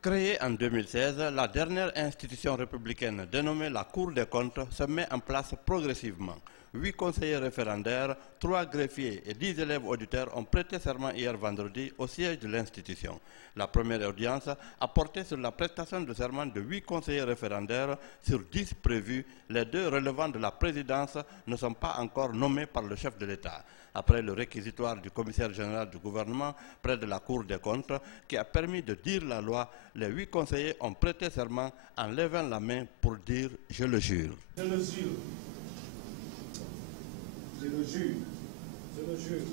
Créée en 2016, la dernière institution républicaine dénommée la Cour des comptes se met en place progressivement. 8 conseillers référendaires, 3 greffiers et 10 élèves auditeurs ont prêté serment hier vendredi au siège de l'institution. La première audience a porté sur la prestation de serment de 8 conseillers référendaires sur 10 prévus. Les 2 relevant de la présidence ne sont pas encore nommés par le chef de l'État. Après le réquisitoire du commissaire général du gouvernement près de la Cour des comptes qui a permis de dire la loi, les 8 conseillers ont prêté serment en levant la main pour dire « Je le jure ». Je le jure. Je le jure. Je le jure.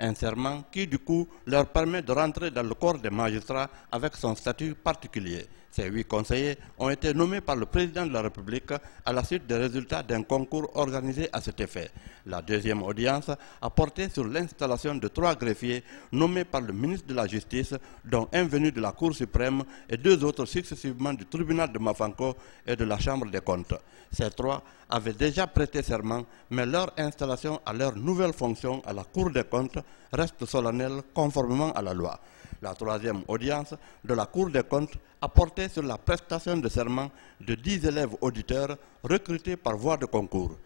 Un serment qui, du coup, leur permet de rentrer dans le corps des magistrats avec son statut particulier. Ces 8 conseillers ont été nommés par le président de la République à la suite des résultats d'un concours organisé à cet effet. La deuxième audience a porté sur l'installation de 3 greffiers nommés par le ministre de la Justice, dont un venu de la Cour suprême et 2 autres successivement du tribunal de Mafanko et de la Chambre des comptes. Ces 3 avaient déjà prêté serment, mais leur installation à leur nouvelle fonction à la Cour des comptes reste solennelle conformément à la loi. La troisième audience de la Cour des comptes a porté sur la prestation de serment de 10 élèves auditeurs recrutés par voie de concours.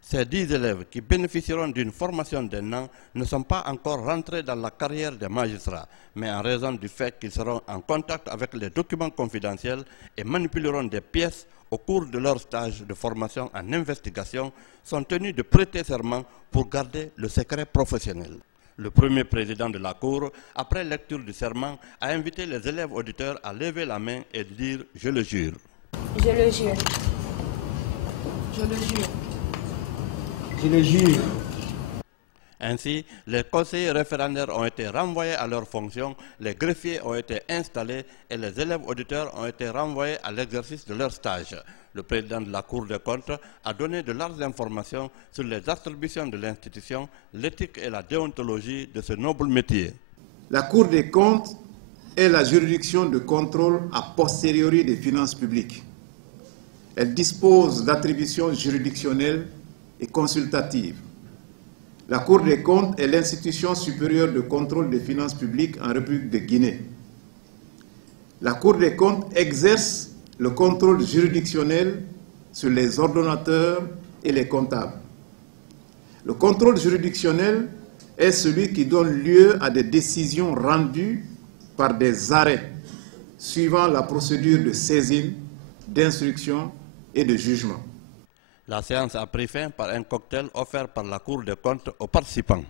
Ces 10 élèves qui bénéficieront d'une formation d'un an ne sont pas encore rentrés dans la carrière des magistrats, mais en raison du fait qu'ils seront en contact avec les documents confidentiels et manipuleront des pièces au cours de leur stage de formation en investigation, sont tenus de prêter serment pour garder le secret professionnel. Le premier président de la Cour, après lecture du serment, a invité les élèves auditeurs à lever la main et dire « Je le jure ». Je le jure. Je le jure. Je le jure. Ainsi, les conseillers référendaires ont été renvoyés à leurs fonctions, les greffiers ont été installés et les élèves auditeurs ont été renvoyés à l'exercice de leur stage. Le président de la Cour des comptes a donné de larges informations sur les attributions de l'institution, l'éthique et la déontologie de ce noble métier. La Cour des comptes est la juridiction de contrôle a posteriori des finances publiques. Elle dispose d'attributions juridictionnelles et consultatives. La Cour des comptes est l'institution supérieure de contrôle des finances publiques en République de Guinée. La Cour des comptes exerce le contrôle juridictionnel sur les ordonnateurs et les comptables. Le contrôle juridictionnel est celui qui donne lieu à des décisions rendues par des arrêts suivant la procédure de saisine, d'instruction et de jugement. La séance a pris fin par un cocktail offert par la Cour des comptes aux participants.